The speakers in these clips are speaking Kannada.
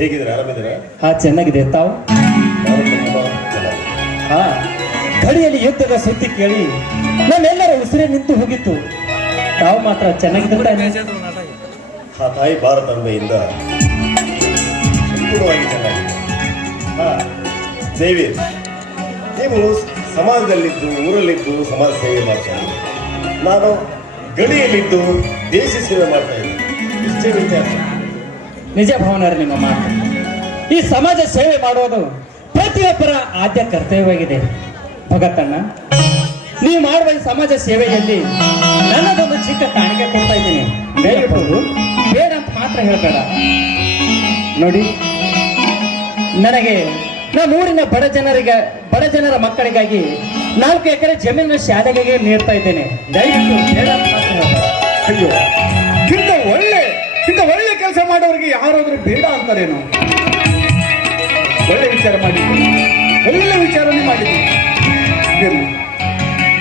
ಹೇಗಿದ್ದೀರಾ? ಆರಾಮಿದ್ದೀರಾ? ಹಾ, ಚೆನ್ನಾಗಿದೆ. ತಾವು? ನಾನು ತುಂಬಾ ಚೆನ್ನಾಗಿದೆ. ಹಾ, ಗಡಿಯಲ್ಲಿ ಯುದ್ಧದ ಸುದ್ದಿ ಕೇಳಿ ನಮ್ಮೆಲ್ಲರ ಉಸಿರೇ ನಿಂತು ಹೋಗಿತ್ತು. ತಾವು ಮಾತ್ರ ಚೆನ್ನಾಗಿದ್ದಾರೆ. ಆ ತಾಯಿ ಭಾರತಾಂಬೆಯಿಂದ ಸಂಪೂರ್ಣವಾಗಿ ಚೆನ್ನಾಗಿದೆ. ಹಾ ದೇವಿ, ನೀವು ಸಮಾಜದಲ್ಲಿದ್ದು ಊರಲ್ಲಿದ್ದು ಸಮಾಜ ಸೇವೆ ಮಾಡ್ತಾ ಇದ್ದೀರಿ. ನಾನು ಗಡಿಯಲ್ಲಿದ್ದು ದೇಶ ಸೇವೆ ಮಾಡ್ತಾ ಇದ್ದೀನಿ. ಇಷ್ಟೇ ವ್ಯತ್ಯಾಸ. ನಿಜ ಭಾವನರು ನಿಮ್ಮ ಮಾತು. ಈ ಸಮಾಜ ಸೇವೆ ಮಾಡುವುದು ಪ್ರತಿಯೊಬ್ಬರ ಆದ್ಯ ಕರ್ತವ್ಯವಾಗಿದೆ. ಭಗತಣ್ಣ, ನೀವು ಮಾಡುವ ಈ ಸಮಾಜ ಸೇವೆಯಲ್ಲಿ ನನ್ನದೊಂದು ಚಿಕ್ಕ ಕಾಣಿಕೆ ಕೊಡ್ತಾ ಇದ್ದೀನಿ. ದಯವಿಟ್ಟು ಬೇಡ ಅಂತ ಮಾತ್ರ ಹೇಳ್ಬೇಡ. ನೋಡಿ, ನನಗೆ ನಮ್ಮ ಊರಿನ ಬಡ ಜನರ ಮಕ್ಕಳಿಗಾಗಿ 4 ಎಕರೆ ಜಮೀನಿನ ಶಾಲೆಗೆ ನೀಡ್ತಾ ಇದ್ದೇನೆ. ದಯವಿಟ್ಟು ಬೇಡ ಅಂತ ಮಾತ್ರ ಹೇಳ್ಬೇಡ. ಅಯ್ಯೋ, ಇಂಥ ಒಳ್ಳೆ ಕೆಲಸ ಮಾಡೋರಿಗೆ ಯಾರಾದ್ರೂ ಬೇಡ ಅಂತಾರೇನು? ಒಳ್ಳೆ ವಿಚಾರ ಮಾಡಿದ್ದೀನಿ, ಒಳ್ಳೆ ವಿಚಾರನೇ ಮಾಡಿದ್ದೀನಿ.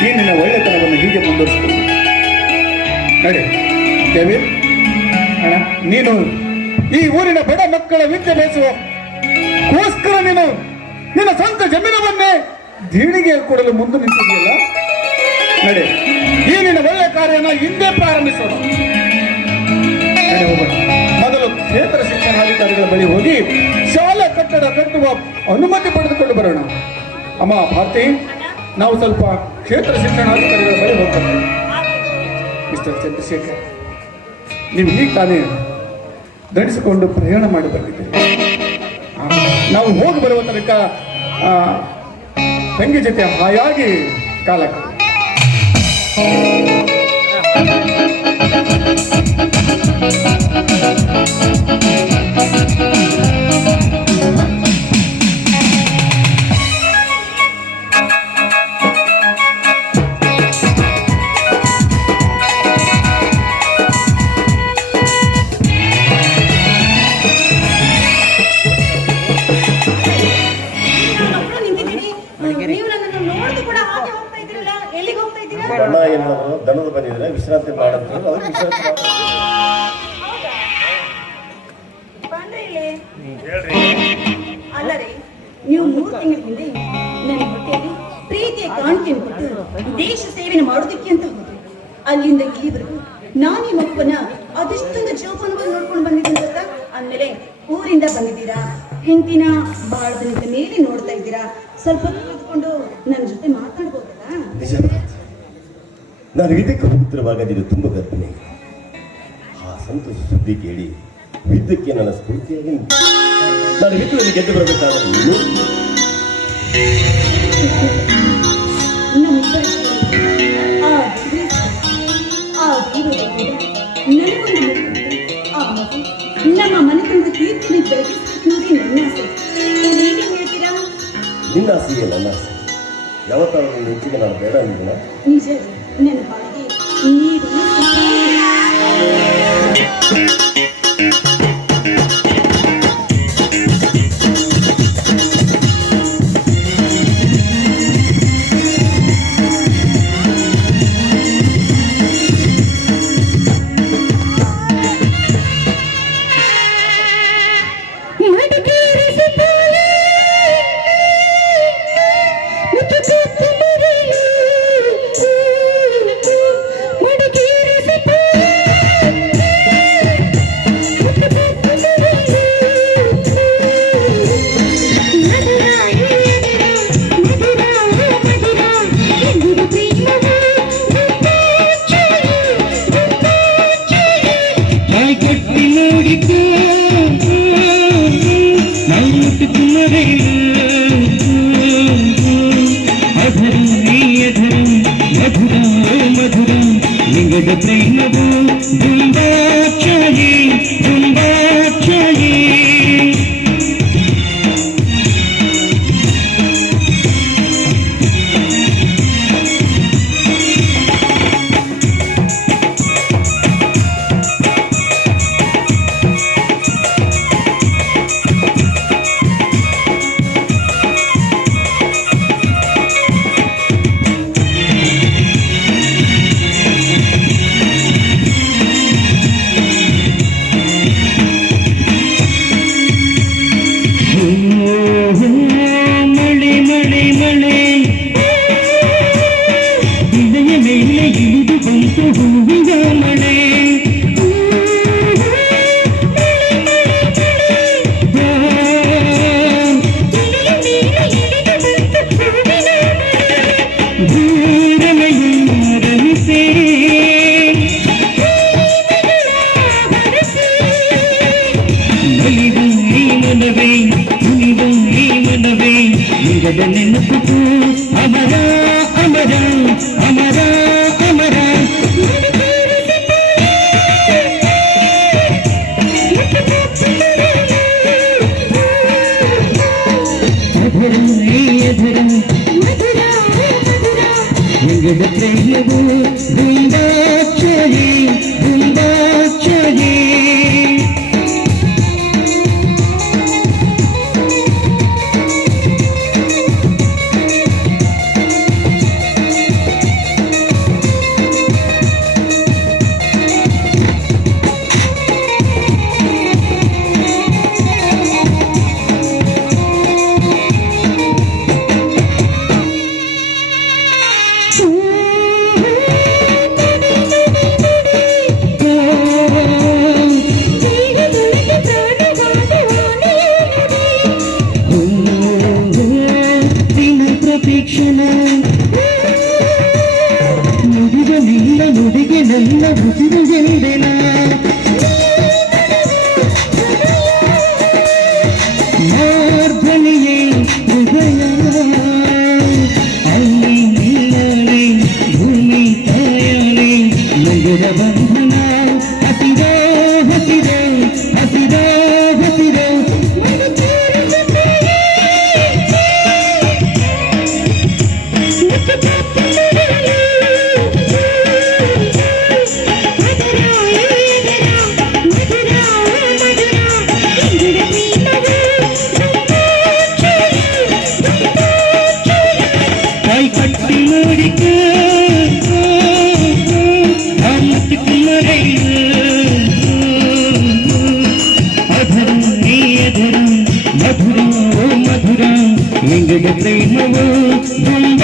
ಈ ನಿನ್ನ ಒಳ್ಳೆತನವನ್ನು ಹೀಗೆ ಮುಂದುವರಿಸ್ಕೊಂಡು ನಡೆ. ದೇವಿ ಅಣ್ಣ, ನೀನು ಈ ಊರಿನ ಬಡ ಮಕ್ಕಳ ವಿದ್ಯಾಭ್ಯಾಸಕ್ಕೋಸ್ಕರ ನೀನು ನಿನ್ನ ಸ್ವಂತ ಜಮೀನವನ್ನೇ ದೇಣಿಗೆ ಕೊಡಲು ಮುಂದೆ ನಿಂತಿದೆಯಲ್ಲ. ನಡೆ, ಈ ನಿನ್ನ ಒಳ್ಳೆ ಕಾರ್ಯನ ಹಿಂದೆ ಪ್ರಾರಂಭಿಸೋಣ. ನಡೆ, ಹೋಗೋಣ. ಮೊದಲು ಕ್ಷೇತ್ರ ಶಿಕ್ಷಣಾಧಿಕಾರಿಗಳ ಬಳಿ ಹೋಗಿ ಶಾಲಾ ಕಟ್ಟಡ ಕಟ್ಟುವ ಅನುಮತಿ ಪಡೆದುಕೊಂಡು ಬರೋಣ. ಅಮ್ಮ ಭಾರತಿ, ನಾವು ಸ್ವಲ್ಪ ಕ್ಷೇತ್ರ ಶಿಕ್ಷಣಾಧಿಕಾರಿಗಳ ಬಳಿ ಹೋಗ್ತೇವೆ. ಮಿಸ್ಟರ್ ಚಂದ್ರಶೇಖರ್, ನೀವು ಈಗ ತಾನೇ ದಂಡಿಸಿಕೊಂಡು ಪ್ರಯಾಣ ಮಾಡಿ ಬಂದಿದ್ದೀರಿ. ನಾವು ಹೋಗಿ ಬರುವ ತನಕ ತಂಗಿ ಜೊತೆ ಹಾಯಾಗಿ ಕಾಲ ಕಳೆದ. ಬಣ್ಣ ಏನಾದ್ರು ದನದ ಬಂದಿದ್ರೆ ವಿಶ್ರಾಂತಿ ಮಾಡಂತ ಅವ್ರಿಗೆ ವಿಶ್ರಾಂತಿ ಅಲ್ಲರಿ, ನೀವು 3 ತಿಂಗಳ ಹಿಂದೆ ನನ್ನ ಹೊಟ್ಟೆಯಲ್ಲಿ ಪ್ರೀತಿಯ ಕಾಣಿಕೆಯನ್ನು ಕೊಟ್ಟು ದೇಶ ಸೇವೆಯನ್ನು ಮಾಡೋದಕ್ಕೆ ಅಂತ ಹೋದ್ರಿ. ಅಲ್ಲಿಂದ ಇಲ್ಲಿವರೆಗೂ ನಾನೇ ಮಗುವನ್ನ ಅದೆಷ್ಟೊಂದು ಜೋಪಾನವಾಗಿ ನೋಡ್ಕೊಂಡು ಬಂದಿದ್ದೀನಿ ಗೊತ್ತಾ. ಅಂದ್ಮೇಲೆ ಊರಿಂದ ಬಂದಿದ್ದೀರಾ, ಹೆಂಡತಿನ ಬಹಳ ದಿನದ ಮೇಲೆ ನೋಡ್ತಾ ಇದ್ದೀರಾ. ಸ್ವಲ್ಪ ಕೂತ್ಕೊಂಡು ನನ್ನ ಜೊತೆ ಮಾತಾಡ್ಬೋದಲ್ಲ? ನಿಜ, ನಾನು ಇದಕ್ಕೆ ಹೋಗುತ್ತಿರುವಾಗ ನೀನು ತುಂಬ ಗರ್ಭಿಣಿ. ಆ ಸಂತೋಷ ಸುದ್ದಿ ಕೇಳಿ ವಿದ್ಯಕ್ಕೆ ನನ್ನ ಸ್ಫೂರ್ತಿಯಾಗಿ ನಾನು ವಿದ್ಯುದಲ್ಲಿ ಗೆದ್ದು ಬರಬೇಕಾದ್ರೆ ನೀನು ನಮ್ಮ ಮನೆತನದ ಕೀರ್ತಿನ ಬೆಳಗಿಸುವುದೇ ನನ್ನ ಆಸೆ. ನೀವೇನು ಹೇಳ್ತೀರಾ? ನಿನ್ನ ಆಸೆಯೇ ನನ್ನ ಆಸೆ. ಯಾವತ್ತಾದ್ರೂ ನಿನ್ನ ಹೆಚ್ಚಿಗೆ ನಾನು ಬೇಡ ಅಂದಿನ? ನಿಜ, ನನ್ನ ಹಾಗೆ ನೀರು ಮಳೆ ಮಳೆ ಬಿಳೆಯ ಮೇಲೆ ಇಳಿದು ಬಂತು ಹೂವಿನ ಮಳೆ ಧೂರಮೆಯರಹಿಸೆ ಬಲಿದು ಈ ಮನವೇ ಕುಣಿದು ಈ ಮನವೇ ನಿಗದ ನೆನಪು ಅಮರ ಅಮರ ಅಮರ ಅಮರ ಅಧರ ನಿಗದ ಪ್ರೇಮವು ದುಂದಾಚರಿ ದುಂದಾಚರಿ ಪ್ರತೀಕ್ಷಣ ನುಡಿದ ನಿಲ್ಲ ನುಡಿಗೆ ನನ್ನ ಉಸಿರು ಎಂದೆನ ಮಾರ್ಧನಿಯೇ ಹೃದಯ ಅಲ್ಲಿ ನಿಲ್ಲಲೆ ಭೂಮಿ ತಾಯಲೆ ನಗರ ಬಂಧನ ಹಸಿರ ಹಸಿರ ಹಸಿರ ಹಸಿರ ತಾಯಿ ಕಟ್ಟಿ ನೋಡಿಕ ಅಮೃತ ಕುಮರೈಯ ಅಧರ ನೀ ಅಧರ ಮಧುರ ಓ ಮಧುರ ಲಿಂಗದ ಪ್ರೇಮವು ತುಂಬ